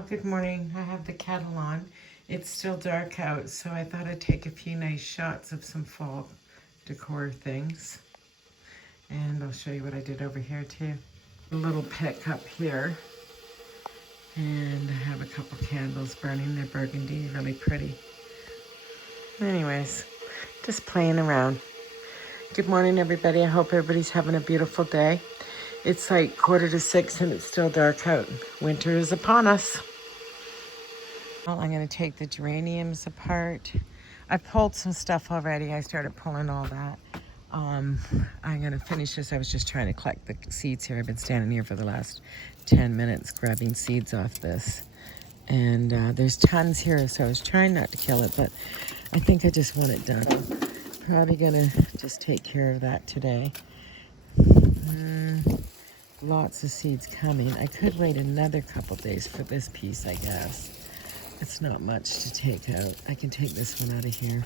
Good morning. I have the kettle on. It's still dark out, so I thought I'd take a few nice shots of some fall decor things. And I'll show you what I did over here too. A little pick up here. And I have a couple candles burning. They're burgundy, really pretty. Anyways, just playing around. Good morning, everybody. I hope everybody's having a beautiful day. It's like 5:45 and it's still dark out. Winter is upon us. Well, I'm going to take the geraniums apart. I've pulled some stuff already. I started pulling all that. I'm going to finish this. I was just trying to collect the seeds here. I've been standing here for the last 10 minutes grabbing seeds off this. And there's tons here, so I was trying not to kill it, but I think I just want it done. Probably going to just take care of that today. Lots of seeds coming. I could wait another couple days for this piece, I guess. It's not much to take out. I can take this one out of here.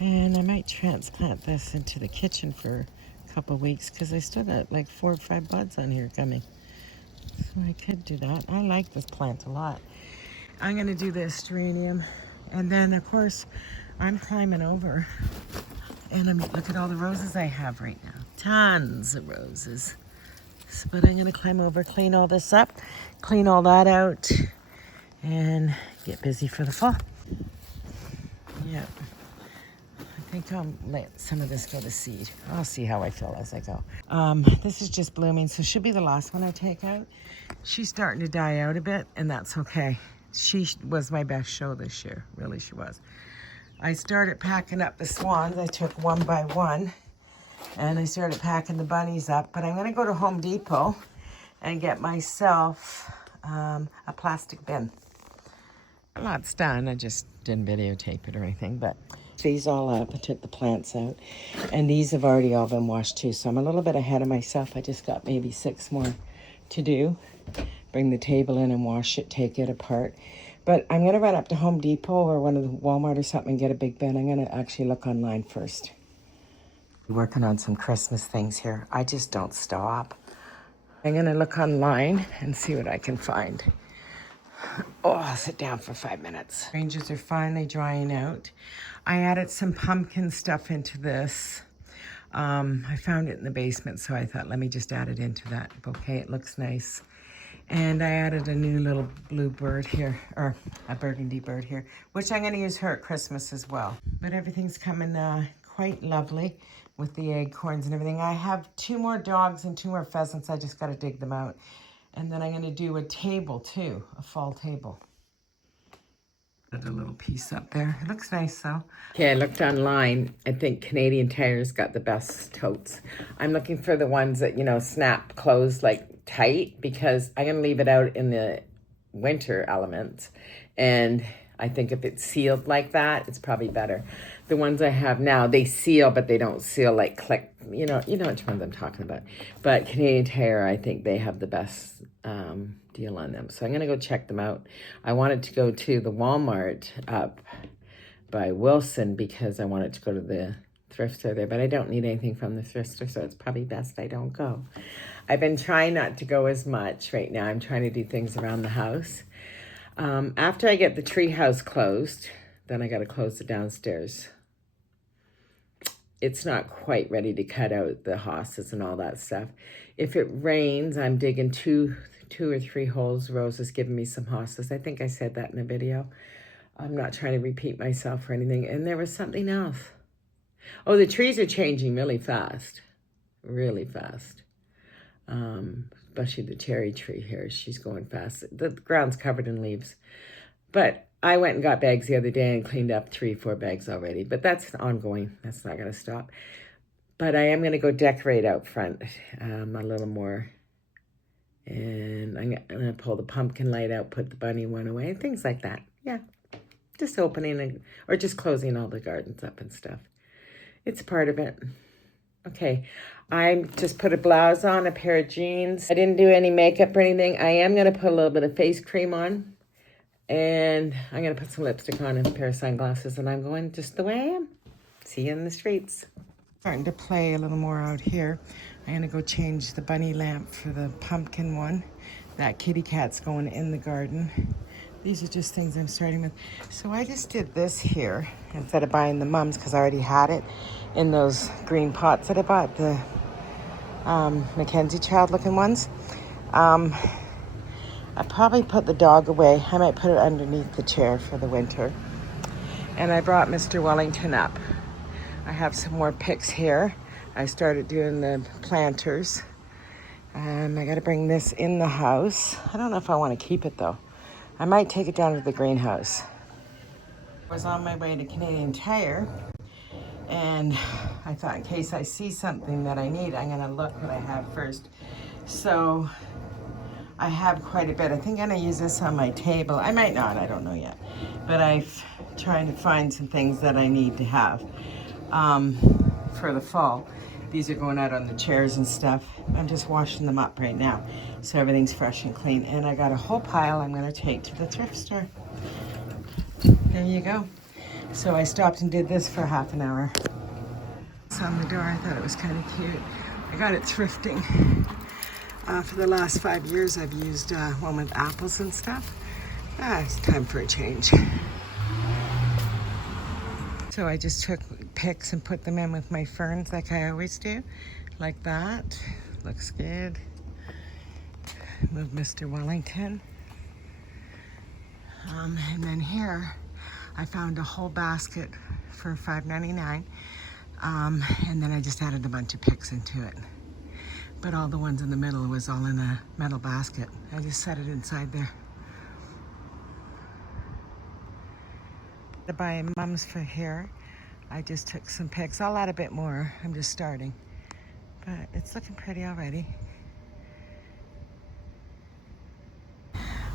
And I might transplant this into the kitchen for a couple weeks because I still got like 4 or 5 buds on here coming. So I could do that. I like this plant a lot. I'm going to do this geranium. And then, of course, I'm climbing over. And look at all the roses I have right now. Tons of roses. But I'm going to climb over, clean all this up, clean all that out, and get busy for the fall. Yeah. I think I'll let some of this go to seed. I'll see how I feel as I go. This is just blooming, so should be the last one I take out. She's starting to die out a bit, and that's okay. She was my best show this year. Really, she was. I started packing up the swans. I took one by one, and I started packing the bunnies up. But I'm going to go to Home Depot and get myself a plastic bin. A lot's done. I just didn't videotape it or anything, but these all up. I took the plants out, and these have already all been washed too, so I'm a little bit ahead of myself. I just got maybe 6 more to do. Bring the table in and wash it, take it apart. But I'm going to run up to Home Depot or one of the Walmart or something and get a big bin. I'm going to actually look online first. Working on some Christmas things here. I just don't stop. I'm going to look online and see what I can find. Oh, I'll sit down for 5 minutes. Ranges are finally drying out. I added some pumpkin stuff into this. I found it in the basement, so I thought, let me just add it into that bouquet. It looks nice. And I added a new little blue bird here, or a burgundy bird here, which I'm going to use her at Christmas as well. But everything's coming quite lovely with the acorns and everything. I have 2 more dogs and 2 more pheasants. I just got to dig them out. And then I'm going to do a table too, a fall table. Put a little piece up there. It looks nice though. Okay, I looked online. I think Canadian Tire's got the best totes. I'm looking for the ones that, snap closed like tight because I'm going to leave it out in the winter elements. And I think if it's sealed like that, it's probably better. The ones I have now, they seal, but they don't seal like click. You know which ones I'm talking about. But Canadian Tire, I think they have the best deal on them. So I'm going to go check them out. I wanted to go to the Walmart up by Wilson because I wanted to go to the thrift store there. But I don't need anything from the thrift store, so it's probably best I don't go. I've been trying not to go as much right now. I'm trying to do things around the house. After I get the treehouse closed, then I got to close the downstairs. It's not quite ready to cut out the hostas and all that stuff. If it rains, I'm digging two or three holes. Rose is giving me some hostas. I think I said that in a video. I'm not trying to repeat myself or anything. And there was something else. Oh, the trees are changing really fast. Really fast. Especially the cherry tree here. She's going fast. The ground's covered in leaves. But I went and got bags the other day and cleaned up 3 or 4 bags already. But that's ongoing. That's not going to stop. But I am going to go decorate out front a little more. And I'm going to pull the pumpkin light out, put the bunny one away, things like that. Yeah, just opening or just closing all the gardens up and stuff. It's part of it. Okay, I just put a blouse on, a pair of jeans. I didn't do any makeup or anything. I am going to put a little bit of face cream on. And I'm going to put some lipstick on and a pair of sunglasses. And I'm going just the way I am. See you in the streets. Starting to play a little more out here. I'm going to go change the bunny lamp for the pumpkin one. That kitty cat's going in the garden. These are just things I'm starting with. So I just did this here instead of buying the mums because I already had it in those green pots that I bought, the Mackenzie child looking ones. I probably put the dog away. I might put it underneath the chair for the winter. And I brought Mr. Wellington up. I have some more picks here. I started doing the planters. I gotta bring this in the house. I don't know if I want to keep it though. I might take it down to the greenhouse. I was on my way to Canadian Tire, and I thought in case I see something that I need, I'm gonna look what I have first. So I have quite a bit. I think I'm gonna use this on my table. I might not, I don't know yet. But I'm trying to find some things that I need to have for the fall. These are going out on the chairs and stuff. I'm just washing them up right now, so everything's fresh and clean. And I got a whole pile I'm gonna take to the thrift store. There you go. So I stopped and did this for half an hour. It's on the door, I thought it was kind of cute. I got it thrifting. For the last 5 years, I've used one with apples and stuff. It's time for a change. So I just took picks and put them in with my ferns like I always do. Like that. Looks good. Move Mr. Wellington. And then here, I found a whole basket for $5.99. And then I just added a bunch of picks into it. But all the ones in the middle was all in a metal basket. I just set it inside there. To buy mums for here, I just took some picks. I'll add a bit more. I'm just starting. But it's looking pretty already.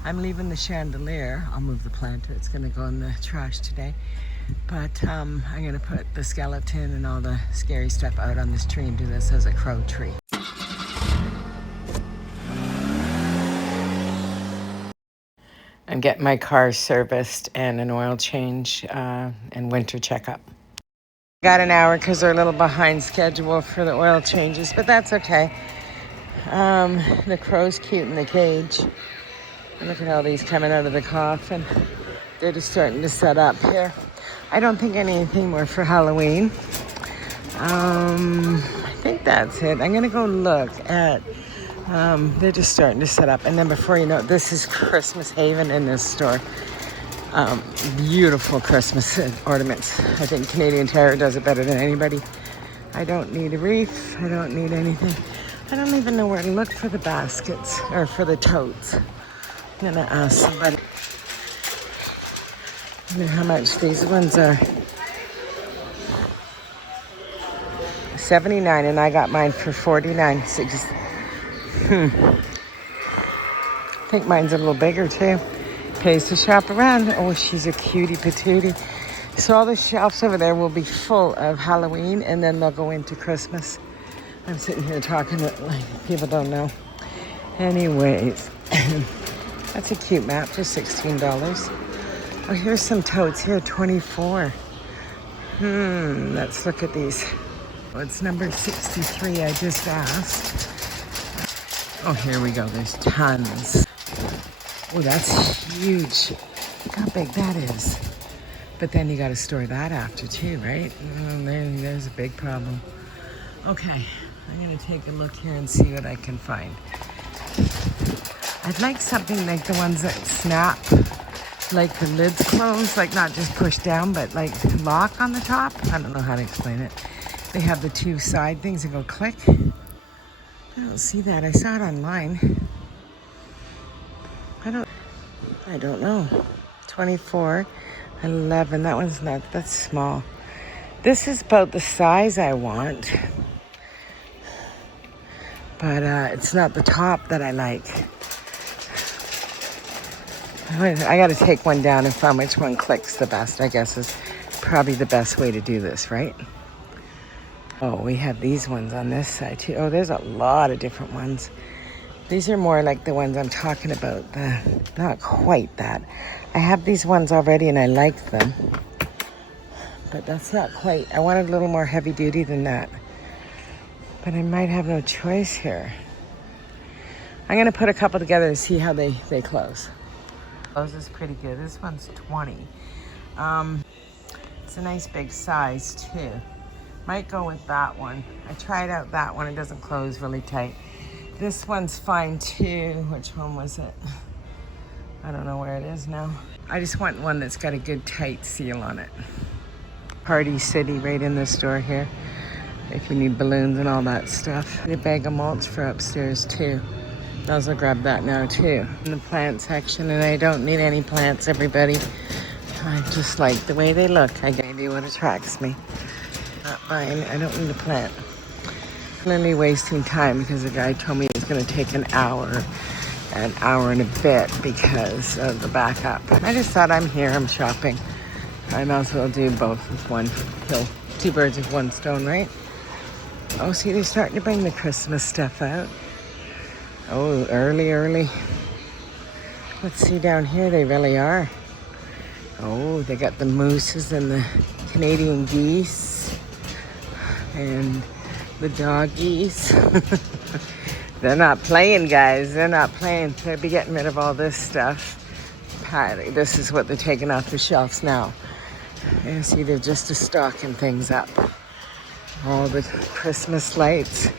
I'm leaving the chandelier. I'll move the planter. It's gonna go in the trash today. But I'm gonna put the skeleton and all the scary stuff out on this tree and do this as a crow tree. I'm getting my car serviced and an oil change and winter checkup. Got an hour because they're a little behind schedule for the oil changes, but that's okay. The crow's cute in the cage. Look at all these coming out of the coffin. They're just starting to set up here. I don't think I need anything more for Halloween. I think that's it. I'm gonna go look at, they're just starting to set up. And then before you know it, this is Christmas Haven in this store. Beautiful Christmas ornaments. I think Canadian Tire does it better than anybody. I don't need a wreath. I don't need anything. I don't even know where to look for the baskets or for the totes. I'm gonna ask somebody. I wonder how much these ones are. $79, and I got mine for $49. I think mine's a little bigger too. Pays to shop around. Oh, she's a cutie patootie. So all the shelves over there will be full of Halloween, and then they'll go into Christmas. I'm sitting here talking like people don't know. Anyways, that's a cute map for $16. Oh, here's some totes here, $24. Let's look at these. Well, it's number 63, I just asked. Oh, here we go, there's tons. Oh, that's huge. Look how big that is. But then you got to store that after too, right? There's a big problem. Okay, I'm going to take a look here and see what I can find. I'd like something like the ones that snap, like the lids close, like not just push down, but like lock on the top. I don't know how to explain it. They have the two side things that go click. I don't see that. I saw it online. I don't know. 24, 11. That one's not, that's small. This is about the size I want. But it's not the top that I like. I got to take one down and find which one clicks the best, I guess is probably the best way to do this, right? Oh, we have these ones on this side too. Oh, there's a lot of different ones. These are more like the ones I'm talking about. Not quite that. I have these ones already and I like them. But that's not quite. I wanted a little more heavy duty than that. But I might have no choice here. I'm gonna put a couple together and see how they close. Close is pretty good. This one's 20. It's a nice big size too. Might go with that one. I tried out that one. It doesn't close really tight. This one's fine too. Which one was it? I don't know where it is now. I just want one that's got a good tight seal on it. Party City right in the store here. If you need balloons and all that stuff. A bag of mulch for upstairs too. I'll also grab that now too. In the plant section, and I don't need any plants, everybody. I just like the way they look. I get maybe what attracts me. Not buying, I don't need a plant. Literally wasting time because the guy told me it was gonna take an hour and a bit because of the backup. I just thought I'm here, I'm shopping. I might as well do both with one kill. Two birds with one stone, right? Oh, see, they're starting to bring the Christmas stuff out. Oh, early. Let's see down here, they really are. Oh, they got the mooses and the Canadian geese and the doggies. They're not playing, guys. They're not playing. They'll be getting rid of all this stuff. This is what they're taking off the shelves now. You see, they're just stocking things up. All the Christmas lights.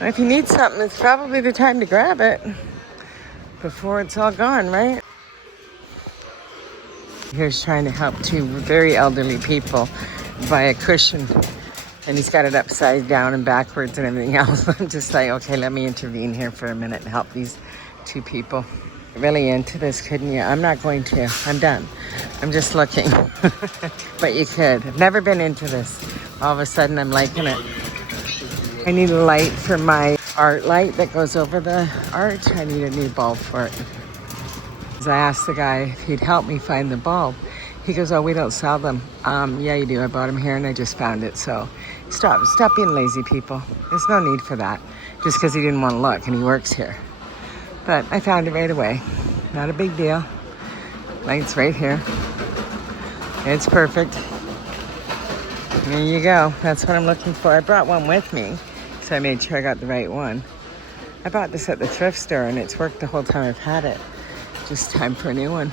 If you need something, it's probably the time to grab it before it's all gone, right? Here's trying to help two very elderly people buy a cushion, and he's got it upside down and backwards and everything else. I'm just like, okay, let me intervene here for a minute and help these two people. Really into this, couldn't you? I'm not going to. I'm done. I'm just looking. But you could. I've never been into this. All of a sudden, I'm liking it. I need a light for my art light that goes over the art. I need a new bulb for it. I asked the guy if he'd help me find the bulb. He goes, oh, we don't sell them. Yeah, you do. I bought them here and I just found it. So stop being lazy, people. There's no need for that. Just because he didn't want to look and he works here. But I found it right away. Not a big deal. Light's right here. It's perfect. There you go. That's what I'm looking for. I brought one with me, so I made sure I got the right one. I bought this at the thrift store and it's worked the whole time I've had it. Just time for a new one.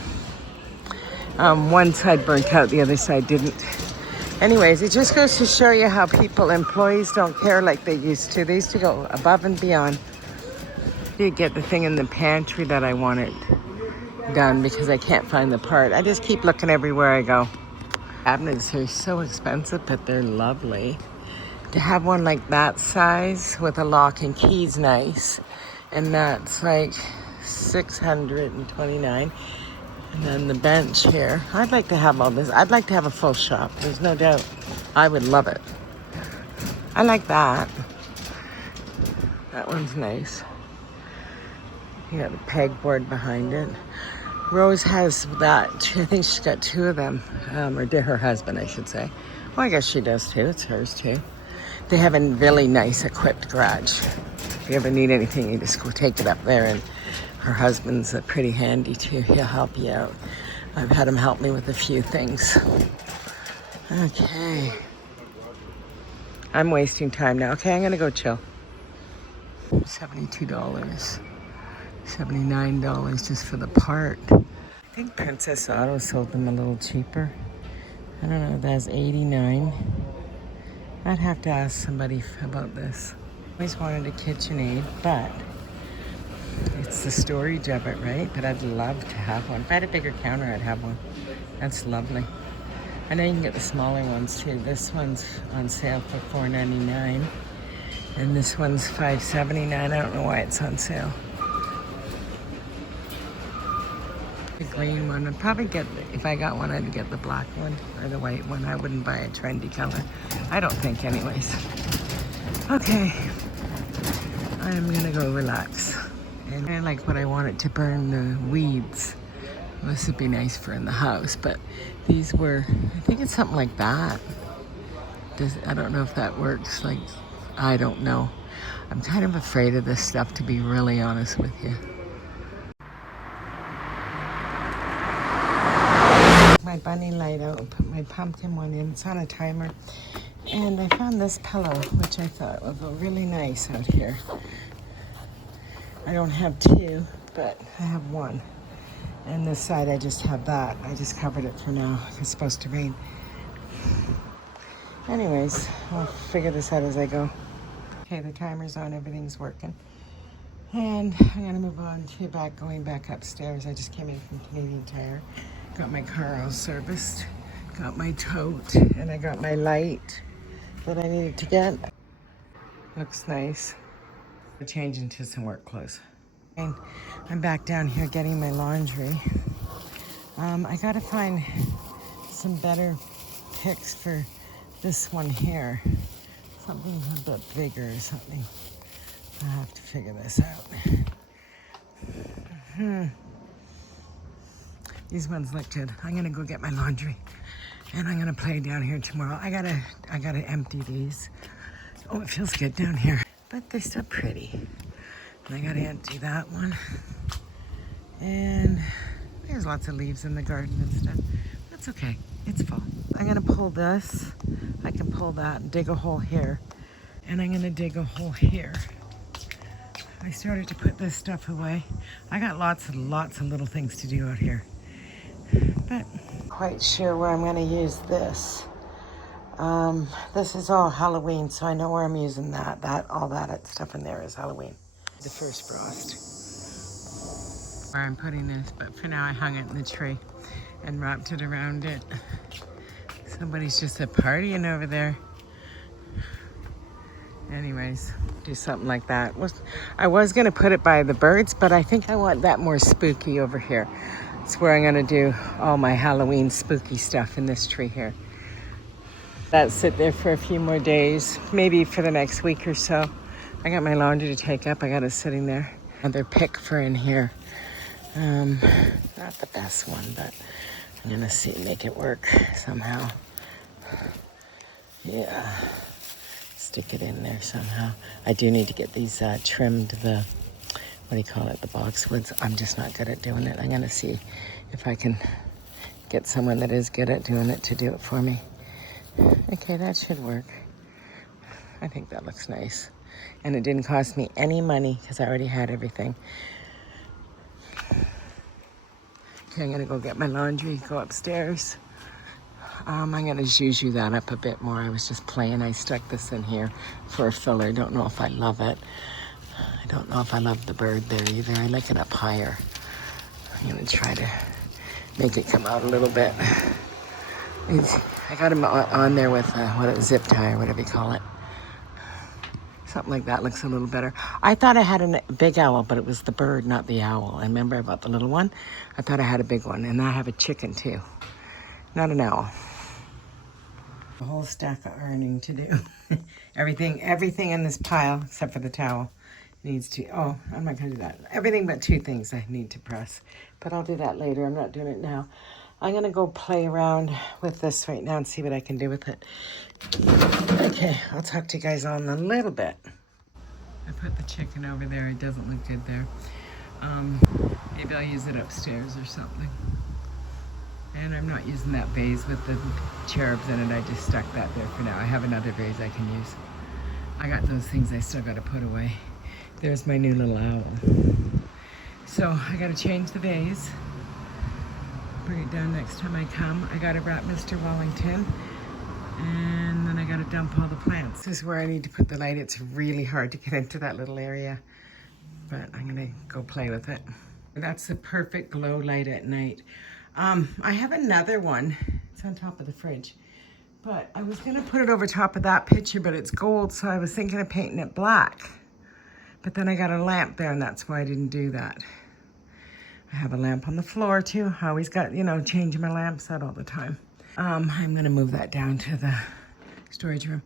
One side burnt out, the other side didn't. Anyways, it just goes to show you how employees don't care like they used to. They used to go above and beyond. Did get the thing in the pantry that I wanted done because I can't find the part. I just keep looking everywhere I go. Cabinets are so expensive, but they're lovely. To have one like that size with a lock and key's nice. And that's like $629. And then the bench here. I'd like to have all this. I'd like to have a full shop. There's no doubt. I would love it. I like that. That one's nice. You got the pegboard behind it. Rose has that. I think she's got two of them. Or did her husband, I should say. Well, I guess she does too. It's hers too. They have a really nice equipped garage. If you ever need anything, you just go take it up there. And her husband's pretty handy too. He'll help you out. I've had him help me with a few things. Okay. I'm wasting time now. Okay, I'm gonna go chill. $72. $79 just for the part. I think Princess Auto sold them a little cheaper. I don't know, that's $89. I'd have to ask somebody about this. I always wanted a KitchenAid, but it's the storage of it, right? But I'd love to have one. If I had a bigger counter, I'd have one. That's lovely. I know you can get the smaller ones too. This one's on sale for $4.99. And this one's $5.79. I don't know why it's on sale. The green one. I'd probably get, if I got one, I'd get the black one or the white one. I wouldn't buy a trendy color. I don't think anyways. Okay. I'm gonna go relax. And I like what I wanted to burn the weeds. This would be nice for in the house, but these were, I think it's something like that. I don't know if that works. Like, I don't know. I'm kind of afraid of this stuff, to be really honest with you. My bunny light out, put my pumpkin one in. It's on a timer. And I found this pillow, which I thought would go really nice out here. I don't have two, but I have one. And this side, I just have that. I just covered it for now. It's supposed to rain. Anyways, I'll figure this out as I go. Okay, the timer's on, everything's working. And I'm gonna move on to going back upstairs. I just came in from Canadian Tire. Got my car all serviced. Got my tote, and I got my light that I needed to get. Looks nice. We're changing to some work clothes. And I'm back down here getting my laundry. I gotta find some better picks for this one here. Something a bit bigger or something. I'll have to figure this out. These ones look good. I'm gonna go get my laundry and I'm gonna play down here tomorrow. I gotta empty these. Oh, it feels good down here, but they're still pretty. And I gotta empty that one. And there's lots of leaves in the garden and stuff. That's okay, it's fall. I'm gonna pull this. I can pull that and dig a hole here. And I'm gonna dig a hole here. I started to put this stuff away. I got lots of little things to do out here. But quite sure where I'm gonna use this. This is all Halloween, so I know where I'm using that. All that stuff in there is Halloween. The first frost. Where I'm putting this, but for now I hung it in the tree and wrapped it around it. Somebody's just partying over there. Anyways, do something like that. I was gonna put it by the birds, but I think I want that more spooky over here. It's where I'm gonna do all my Halloween spooky stuff in this tree here. That sit there for a few more days, maybe for the next week or so. I got my laundry to take up. I got it sitting there. Another pick for in here. Not the best one, but I'm gonna make it work somehow. Yeah, stick it in there somehow. I do need to get these trimmed, the boxwoods. I'm just not good at doing it. I'm gonna see if I can get someone that is good at doing it to do it for me. Okay, that should work. I think that looks nice. And it didn't cost me any money because I already had everything. Okay, I'm gonna go get my laundry, go upstairs. I'm gonna zhuzh that up a bit more. I was just playing. I stuck this in here for a filler. Don't know if I love it. I don't know if I love the bird there either. I like it up higher. I'm gonna try to make it come out a little bit. I got him on there with a zip tie or whatever you call it. Something like that looks a little better. I thought I had a big owl, but it was the bird, not the owl. And remember I bought the little one? I thought I had a big one, and I have a chicken too. Not an owl. A whole stack of ironing to do. everything in this pile, except for the towel, needs to, oh, I'm not gonna do that. Everything but two things I need to press. But I'll do that later, I'm not doing it now. I'm gonna go play around with this right now and see what I can do with it. Okay, I'll talk to you guys all in a little bit. I put the chicken over there, it doesn't look good there. Maybe I'll use it upstairs or something. And I'm not using that vase with the cherubs in it. I just stuck that there for now. I have another vase I can use. I got those things I still got to put away. There's my new little owl. So I got to change the vase. Bring it down next time I come. I got to wrap Mr. Wellington. And then I got to dump all the plants. This is where I need to put the light. It's really hard to get into that little area. But I'm going to go play with it. That's the perfect glow light at night. I have another one. It's on top of the fridge. But I was gonna put it over top of that picture, but it's gold, so I was thinking of painting it black. But then I got a lamp there, and that's why I didn't do that. I have a lamp on the floor too. I always got, changing my lamps out all the time. I'm gonna move that down to the storage room.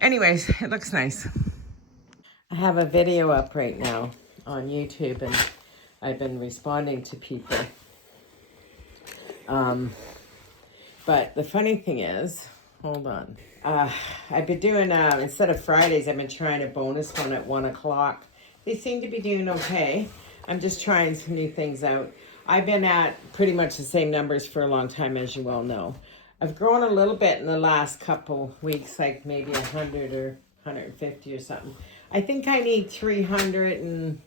Anyways, it looks nice. I have a video up right now on YouTube, and I've been responding to people. But the funny thing is, hold on. I've been doing, instead of Fridays, I've been trying a bonus one at 1 o'clock. They seem to be doing okay. I'm just trying some new things out. I've been at pretty much the same numbers for a long time, as you well know. I've grown a little bit in the last couple weeks, like maybe 100 or 150 or something. I think I need 300 and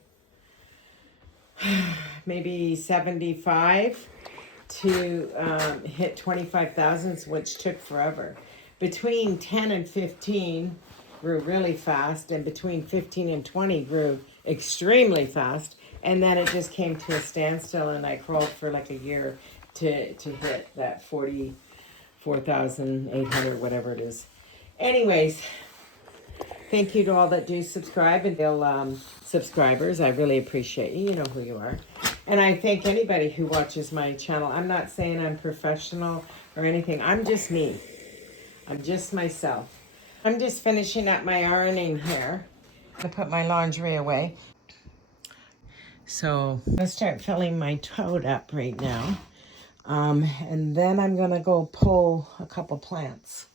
maybe 75 to hit 25,000, which took forever. Between 10 and 15 grew really fast, and between 15 and 20 grew extremely fast. And then it just came to a standstill, and I crawled for like a year to hit that 44,800, whatever it is. Anyways, thank you to all that do subscribe and subscribers. I really appreciate you. You know who you are. And I thank anybody who watches my channel. I'm not saying I'm professional or anything. I'm just me. I'm just myself. I'm just finishing up my ironing here. I put my laundry away. So I'm gonna start filling my tote up right now. And then I'm gonna go pull a couple plants.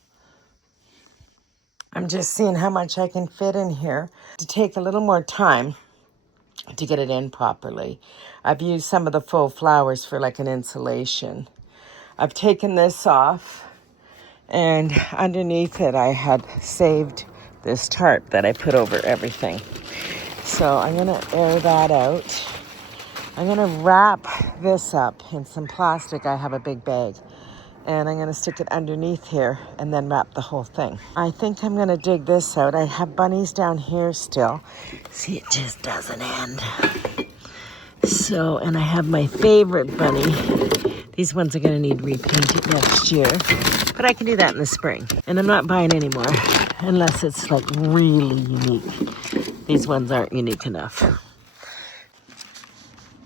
I'm just seeing how much I can fit in here to take a little more time to get it in properly. I've used some of the faux flowers for like an insulation. I've taken this off, and underneath it I had saved this tarp that I put over everything. So I'm gonna air that out. I'm gonna wrap this up in some plastic. I have a big bag. And I'm gonna stick it underneath here and then wrap the whole thing. I think I'm gonna dig this out. I have bunnies down here still. See, it just doesn't end. So, and I have my favorite bunny. These ones are gonna need repainted next year, but I can do that in the spring. And I'm not buying any more unless it's like really unique. These ones aren't unique enough.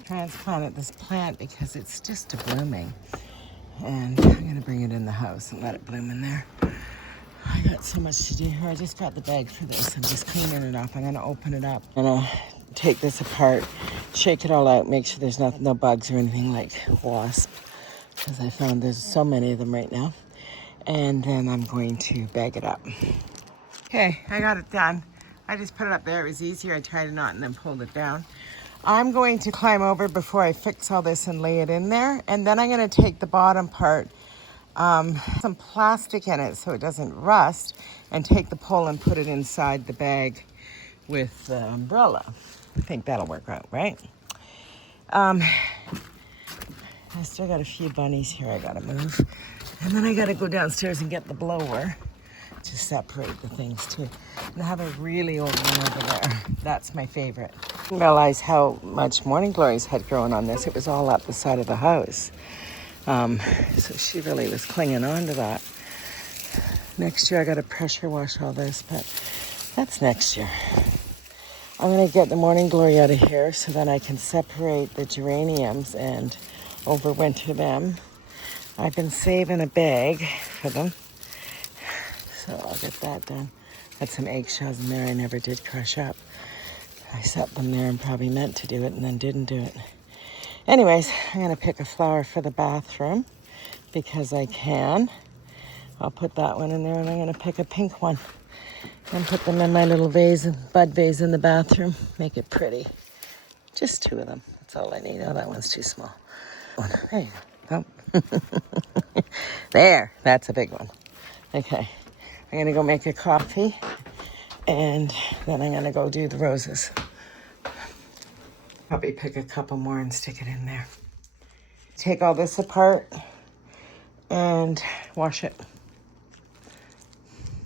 Transplanted this plant because it's just blooming. And I'm gonna bring it in the house and let it bloom in there. I got so much to do here. I just got the bag for this. I'm just cleaning it up. I'm gonna open it up. I'm gonna take this apart, shake it all out, make sure there's no bugs or anything like wasp, because I found there's so many of them right now. And then I'm going to bag it up. Okay, I got it done. I just put it up there. It was easier. I tied a knot and then pulled it down. I'm going to climb over before I fix all this and lay it in there. And then I'm gonna take the bottom part, some plastic in it so it doesn't rust, and take the pole and put it inside the bag with the umbrella. I think that'll work out, right? I still got a few bunnies here I gotta move. And then I gotta go downstairs and get the blower to separate the things too. And I have a really old one over there. That's my favorite. I didn't realize how much morning glories had grown on this. It was all up the side of the house. So she really was clinging on to that. Next year I gotta pressure wash all this, but that's next year. I'm gonna get the morning glory out of here so then I can separate the geraniums and overwinter them. I've been saving a bag for them. So I'll get that done. Got some eggshells in there I never did crush up. I set them there and probably meant to do it and then didn't do it. Anyways, I'm gonna pick a flower for the bathroom because I can. I'll put that one in there, and I'm gonna pick a pink one and put them in my little vase, bud vase in the bathroom. Make it pretty. Just two of them. That's all I need. Oh, that one's too small. There you go. Oh. There, that's a big one. Okay. I'm gonna go make a coffee, and then I'm gonna go do the roses. Probably pick a couple more and stick it in there. Take all this apart and wash it.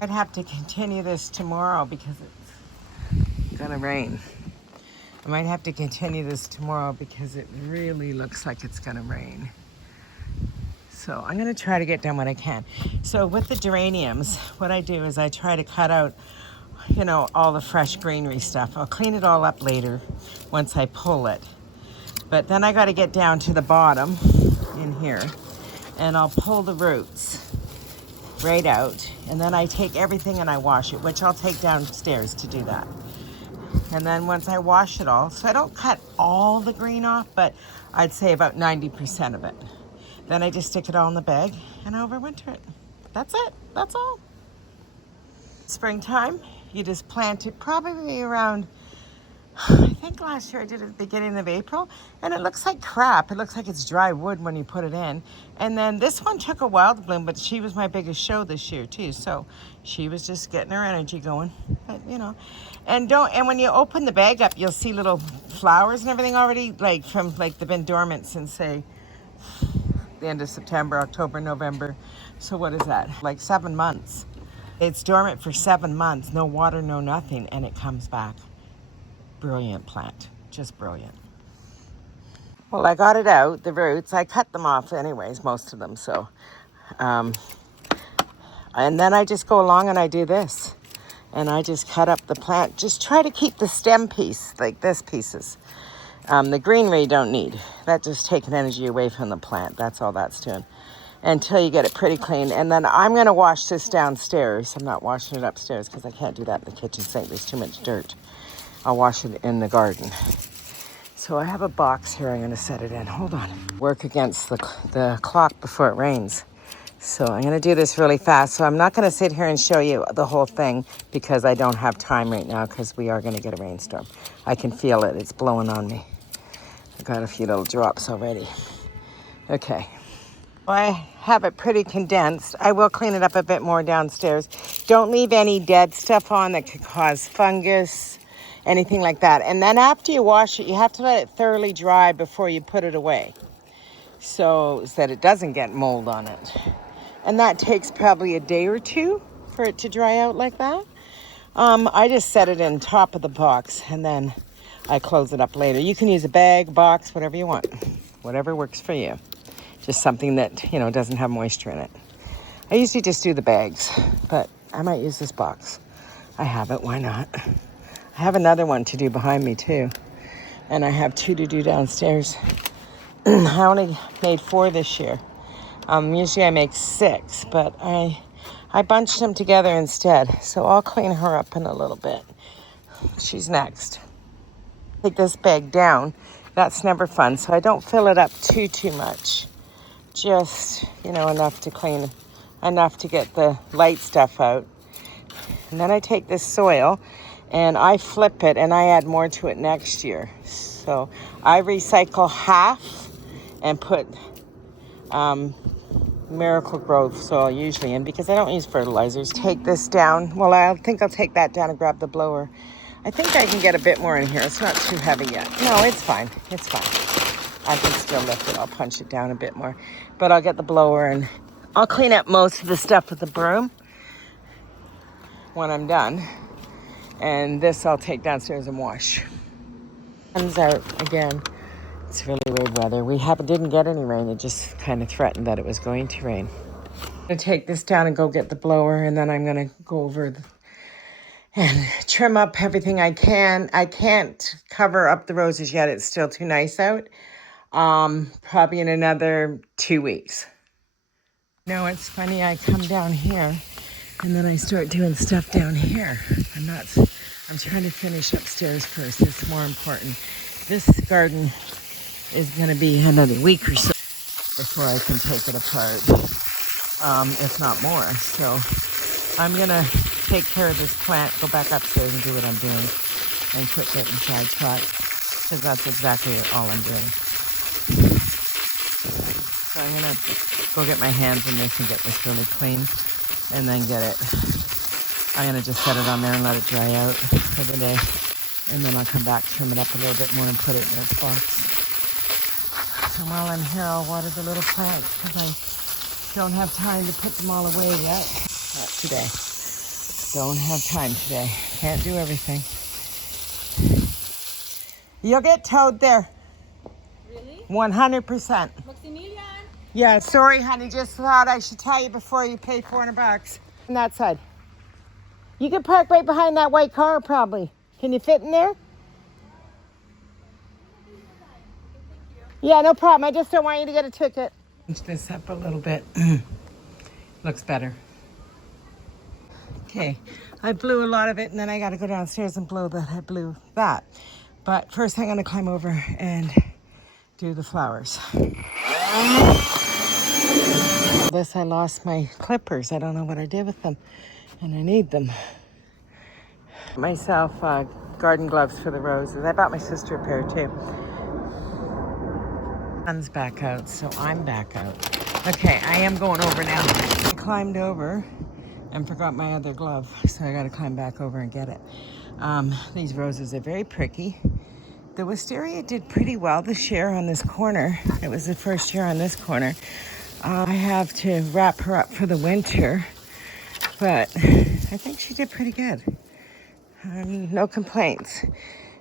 I'd have to continue this tomorrow because it's gonna rain. I might have to continue this tomorrow because it really looks like it's gonna rain. So I'm gonna try to get done what I can. So with the geraniums, what I do is I try to cut out, you know, all the fresh greenery stuff. I'll clean it all up later once I pull it. But then I gotta get down to the bottom in here, and I'll pull the roots right out. And then I take everything and I wash it, which I'll take downstairs to do that. And then once I wash it all, so I don't cut all the green off, but I'd say about 90% of it. Then I just stick it all in the bag and overwinter it. That's it, that's all. Springtime, you just plant it probably around I think last year I did it at the beginning of April, and it looks like crap. It looks like it's dry wood when you put it in. And then this one took a while to bloom, but she was my biggest show this year too. So she was just getting her energy going. But you know, and when you open the bag up, you'll see little flowers and everything already, like from like they've been dormant since say the end of September, October, November. So what is that? Like 7 months. It's dormant for 7 months, no water, no nothing, and it comes back. Brilliant plant, just brilliant. Well, I got it out, the roots. I cut them off anyways, most of them, so. And then I just go along and I do this. And I just cut up the plant. Just try to keep the stem piece, like this pieces. The greenery you don't need. That just taking energy away from the plant. That's all that's doing. Until you get it pretty clean. And then I'm gonna wash this downstairs. I'm not washing it upstairs because I can't do that in the kitchen sink. There's too much dirt. I'll wash it in the garden. So I have a box here I'm gonna set it in. Hold on. Work against the clock before it rains. So I'm gonna do this really fast. So I'm not gonna sit here and show you the whole thing because I don't have time right now because we are gonna get a rainstorm. I can feel it, it's blowing on me. I got a few little drops already. Okay. I have it pretty condensed. I will clean it up a bit more downstairs. Don't leave any dead stuff on that could cause fungus, anything like that. And then after you wash it, you have to let it thoroughly dry before you put it away, so that it doesn't get mold on it. And that takes probably a day or two for it to dry out like that. I just set it in top of the box and then I close it up later. You can use a bag, box, whatever you want, whatever works for you. Just something that, you know, doesn't have moisture in it. I usually just do the bags, but I might use this box. I have it, why not? I have another one to do behind me too. And I have 2 to do downstairs. I only made 4 this year. Usually I make 6, but I bunched them together instead. So I'll clean her up in a little bit. She's next. Take this bag down. That's never fun, so I don't fill it up too much. Just, you know, enough to clean, enough to get the light stuff out. And then I take this soil and I flip it and I add more to it next year. So I recycle half and put Miracle Grove soil usually in because I don't use fertilizers. Take this down. Well, I think I'll take that down and grab the blower. I think I can get a bit more in here. It's not too heavy yet. No, it's fine. It's fine. I can still lift it. I'll punch it down a bit more. But I'll get the blower and I'll clean up most of the stuff with the broom when I'm done. And this I'll take downstairs and wash. Sun's out again. It's really weird weather. We didn't get any rain. It just kind of threatened that it was going to rain. I'm going to take this down and go get the blower, and then I'm going to go over and trim up everything I can. I can't cover up the roses yet. It's still too nice out. Probably in another 2 weeks. No, it's funny. I come down here and then I start doing stuff down here. I'm trying to finish upstairs first. It's more important. This garden is going to be another week or so before I can take it apart, if not more. So I'm going to take care of this plant, go back upstairs and do what I'm doing, and quit getting sidetracked, because that's exactly all I'm doing. So I'm going to go get my hands in this and get this really clean, and then I'm going to just set it on there and let it dry out for the day. And then I'll come back, trim it up a little bit more, and put it in this box. And while I'm here, I'll water the little plants, because I don't have time to put them all away yet. Not today. Don't have time today. Can't do everything. You'll get towed there. Really? 100%. Maximilian? Yeah, sorry, honey. Just thought I should tell you before you pay $400. On that side. You can park right behind that white car, probably. Can you fit in there? Yeah, no problem. I just don't want you to get a ticket. Inch this up a little bit. Looks better. Okay, I blew a lot of it, and then I got to go downstairs and blow that. I blew that. But first I'm going to climb over and do the flowers. This, I lost my clippers. I don't know what I did with them, and I need them. Myself garden gloves for the roses. I bought my sister a pair too. Sun's back out, so I'm back out. Okay, I am going over now. I climbed over and forgot my other glove, so I gotta climb back over and get it. These roses are very pricky. The wisteria did pretty well this year on this corner. It was the first year on this corner. I have to wrap her up for the winter, but I think she did pretty good. No complaints.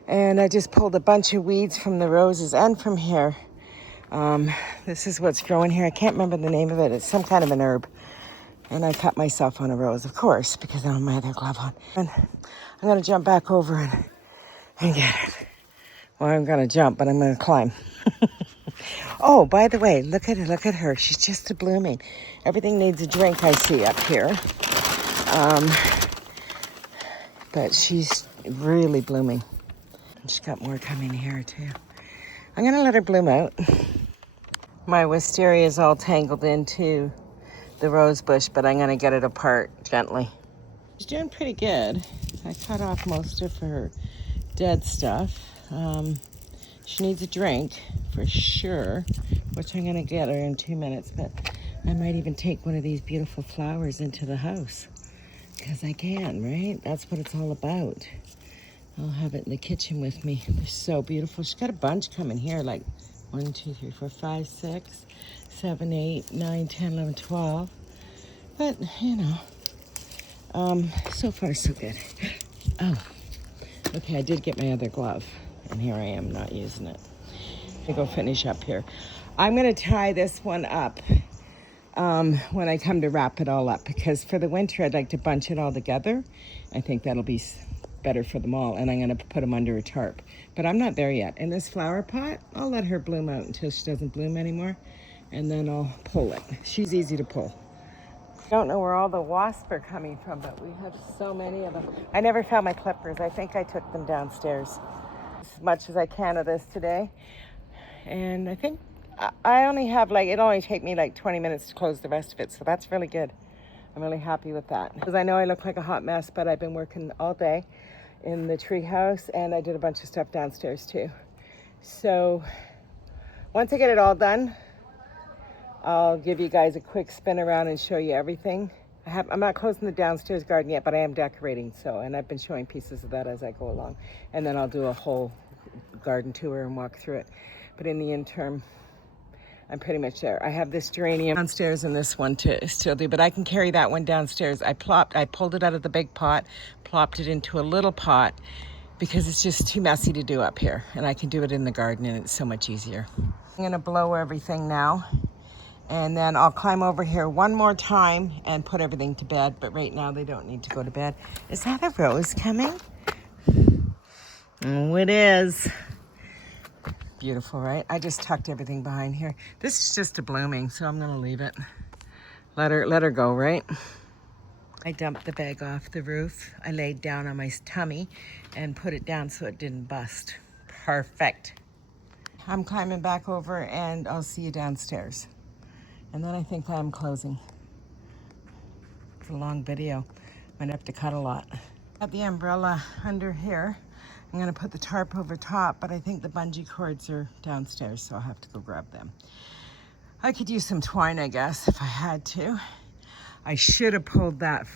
And I just pulled a bunch of weeds from the roses and from here. This is what's growing here. I can't remember the name of it. It's some kind of an herb. And I cut myself on a rose, of course, because I don't have my other glove on. And I'm gonna jump back over and get it. Well, I'm gonna jump, but I'm gonna climb. Oh, by the way, look at her. She's just blooming. Everything needs a drink, I see up here. But she's really blooming. And she's got more coming here too. I'm gonna let her bloom out. My wisteria is all tangled into the rose bush, but I'm gonna get it apart gently. She's doing pretty good. I cut off most of her dead stuff. She needs a drink for sure, which I'm gonna get her in 2 minutes, but I might even take one of these beautiful flowers into the house because I can, right? That's what it's all about. I'll have it in the kitchen with me. They're so beautiful. She's got a bunch coming here, like 1, 2, 3, 4, 5, 6, 7, 8, 9, 10, 11, 12. But, you know, so far so good. Oh, okay, I did get my other glove, and here I am not using it. I go finish up here. I'm gonna tie this one up when I come to wrap it all up, because for the winter I'd like to bunch it all together. I think that'll be better for them all, and I'm gonna put them under a tarp. But I'm not there yet. In this flower pot, I'll let her bloom out until she doesn't bloom anymore, and then I'll pull it. She's easy to pull. I don't know where all the wasps are coming from, but we have so many of them. I never found my clippers. I think I took them downstairs. As much as I can of this today. And I think I only have it only take me like 20 minutes to close the rest of it. So that's really good. I'm really happy with that. Because I know I look like a hot mess, but I've been working all day in the treehouse, and I did a bunch of stuff downstairs too. So once I get it all done, I'll give you guys a quick spin around and show you everything. I'm not closing the downstairs garden yet, but I am decorating, and I've been showing pieces of that as I go along. And then I'll do a whole garden tour and walk through it. But in the interim, I'm pretty much there. I have this geranium downstairs and this one to still do, but I can carry that one downstairs. I pulled it out of the big pot, plopped it into a little pot because it's just too messy to do up here. And I can do it in the garden, and it's so much easier. I'm gonna blow everything now. And then I'll climb over here one more time and put everything to bed. But right now they don't need to go to bed. Is that a rose coming? Oh, it is. Beautiful, right? I just tucked everything behind here. This is just a blooming, so I'm gonna leave it. Let her go, right? I dumped the bag off the roof. I laid down on my tummy and put it down so it didn't bust. Perfect. I'm climbing back over, and I'll see you downstairs. And then I think I'm closing. It's a long video. Might have to cut a lot. Got the umbrella under here. I'm gonna put the tarp over top, but I think the bungee cords are downstairs, so I'll have to go grab them. I could use some twine, I guess, if I had to. I should have pulled that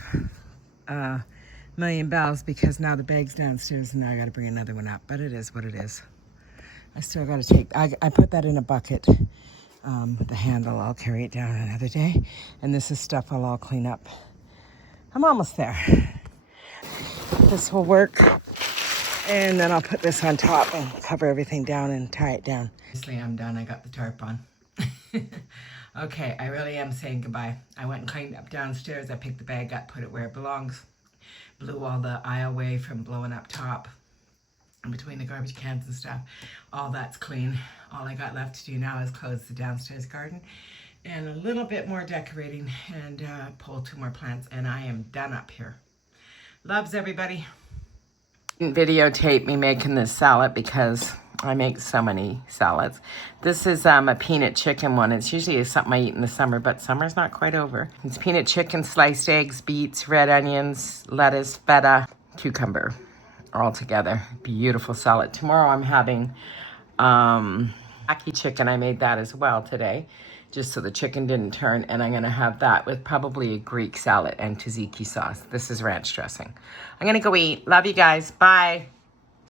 million bells, because now the bag's downstairs and now I gotta bring another one up, but it is what it is. I still gotta I put that in a bucket. The handle, I'll carry it down another day. And this is stuff I'll all clean up. I'm almost there. This will work. And then I'll put this on top and cover everything down and tie it down. Obviously I'm done, I got the tarp on. Okay, I really am saying goodbye. I went and cleaned up downstairs. I picked the bag up, put it where it belongs. Blew all the aisleway from blowing up top. In between the garbage cans and stuff. All that's clean. All I got left to do now is close the downstairs garden and a little bit more decorating and pull 2 more plants, and I am done up here. Loves, everybody. Videotape me making this salad because I make so many salads. This is a peanut chicken one. It's usually something I eat in the summer, but summer's not quite over. It's peanut chicken, sliced eggs, beets, red onions, lettuce, feta, cucumber all together. Beautiful salad. Tomorrow I'm having ackee chicken. I made that as well today, just so the chicken didn't turn. And I'm gonna have that with probably a Greek salad and tzatziki sauce. This is ranch dressing. I'm gonna go eat. Love you guys. Bye.